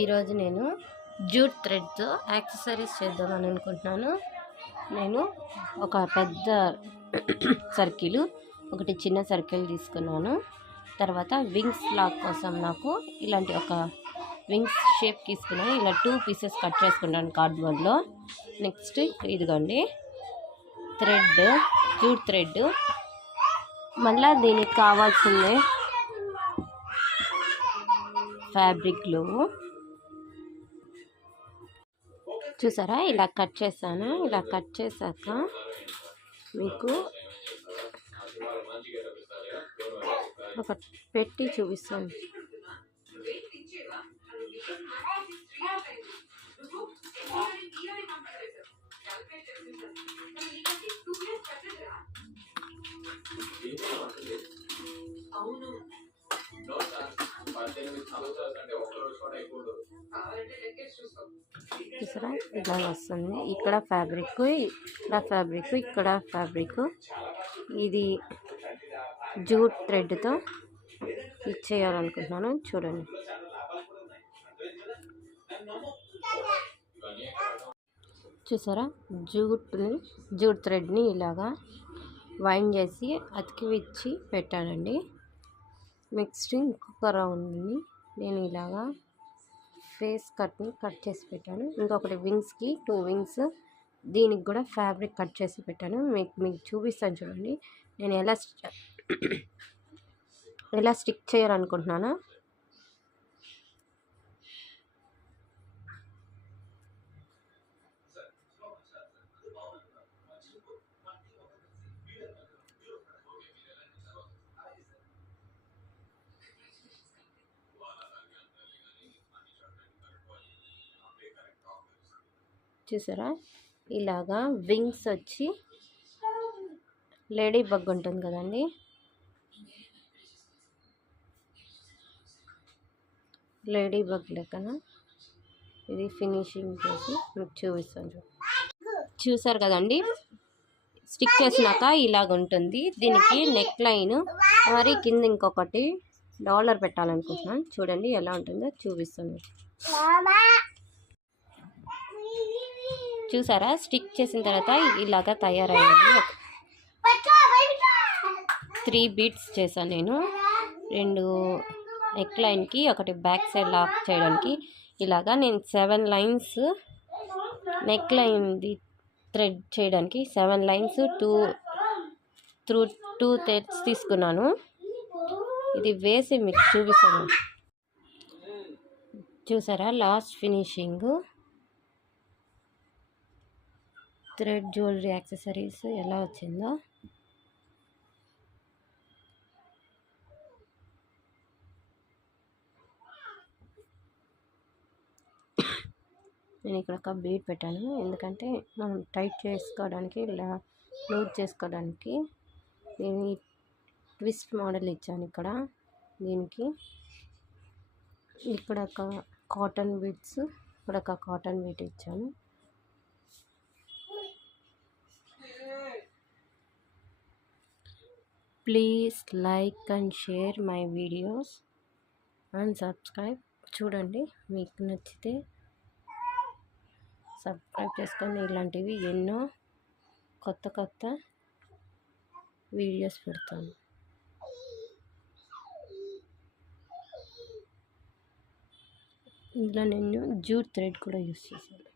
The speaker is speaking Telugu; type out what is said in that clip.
ఈరోజు నేను జూట్ థ్రెడ్తో యాక్సెసరీస్ చేద్దామని అనుకుంటున్నాను. నేను ఒక పెద్ద సర్కిల్, ఒకటి చిన్న సర్కిల్ తీసుకున్నాను. తర్వాత వింగ్స్ లాక్ కోసం నాకు ఇలాంటి ఒక వింగ్స్ షేప్ తీసుకున్నాను. ఇలా 2 పీసెస్ కట్ చేసుకున్నాను కార్డ్బోర్డ్లో. నెక్స్ట్ ఇదిగోండి థ్రెడ్, జూట్ థ్రెడ్. మళ్ళీ దీనికి కావాల్సిందే ఫ్యాబ్రిక్ గ్లూ. చూసారా, ఇలా కట్ చేశాను. ఇలా కట్ చేశాక మీకు ఒక పెట్టి చూపిస్తాను. చూసారా, ఇలా వస్తుంది. ఇక్కడ ఫ్యాబ్రిక్, ఇక్కడ ఫ్యాబ్రిక్, ఇక్కడ ఫ్యాబ్రిక్. ఇది జూట్ థ్రెడ్తో ఇచ్చేయాలనుకుంటున్నాను. చూడండి, చూసారా, జూట్ థ్రెడ్ని ఇలాగా వైండ్ చేసి అతికిచ్చి పెట్టానండి. నెక్స్ట్ ఇంకొక రౌండ్ని నేను ఇలాగా ఫేస్ కట్ని కట్ చేసి పెట్టాను. ఇంకొకటి వింగ్స్కి 2 వింగ్స్, దీనికి కూడా ఫ్యాబ్రిక్ కట్ చేసి పెట్టాను. మీకు చూపిస్తాను చూడండి నేను ఎలా స్టిక్ చేయాలనుకుంటున్నాను. చూసారా, ఇలాగా వింగ్స్ వచ్చి లేడీ బగ్ ఉంటుంది కదండి, లేడీ బగ్ లెక్కన ఇది ఫినిషింగ్ చేసి మీకు చూపిస్తాను. చూసారు కదండి, స్టిక్ చేసినాక ఇలాగ ఉంటుంది. దీనికి నెక్ లైన్ మరి కింద ఇంకొకటి డాలర్ పెట్టాలనుకుంటున్నాను. చూడండి ఎలా ఉంటుందో చూపిస్తాను. చూసారా, స్టిక్ చేసిన తర్వాత ఇలాగా తయారయ్యింది. 3 బీట్స్ చేశాను నేను. 2 నెక్ లైన్కి, ఒకటి బ్యాక్ సైడ్ లాక్ చేయడానికి. ఇలాగా నేను 7 లైన్స్ నెక్ లైన్ది థ్రెడ్ చేయడానికి 7 లైన్స్ 2 థ్రెడ్స్ తీసుకున్నాను. ఇది వేసి మీకు చూపిస్తాను. చూసారా, last finishing thread jewellery accessories ఎలా వచ్చిందో. నేను ఇక్కడ ఒక బీడ్ పెట్టాను, ఎందుకంటే మనం టైట్ చేసుకోవడానికి, ఇలా లూజ్ చేసుకోవడానికి. నేను ట్విస్ట్ మోడల్ ఇచ్చాను ఇక్కడ. దీనికి ఇక్కడ ఒక కాటన్ బీడ్స్, ఇక్కడ ఒక కాటన్ బీడ్ ఇచ్చాను. Please like and share my videos and subscribe. చూడండి, మీకు నచ్చితే సబ్స్క్రైబ్ చేసుకొని ఇలాంటివి ఎన్నో కొత్త వీడియోస్ పెడతాను. ఇందులో నేను జూట్ థ్రెడ్ కూడా యూస్ చేశాను.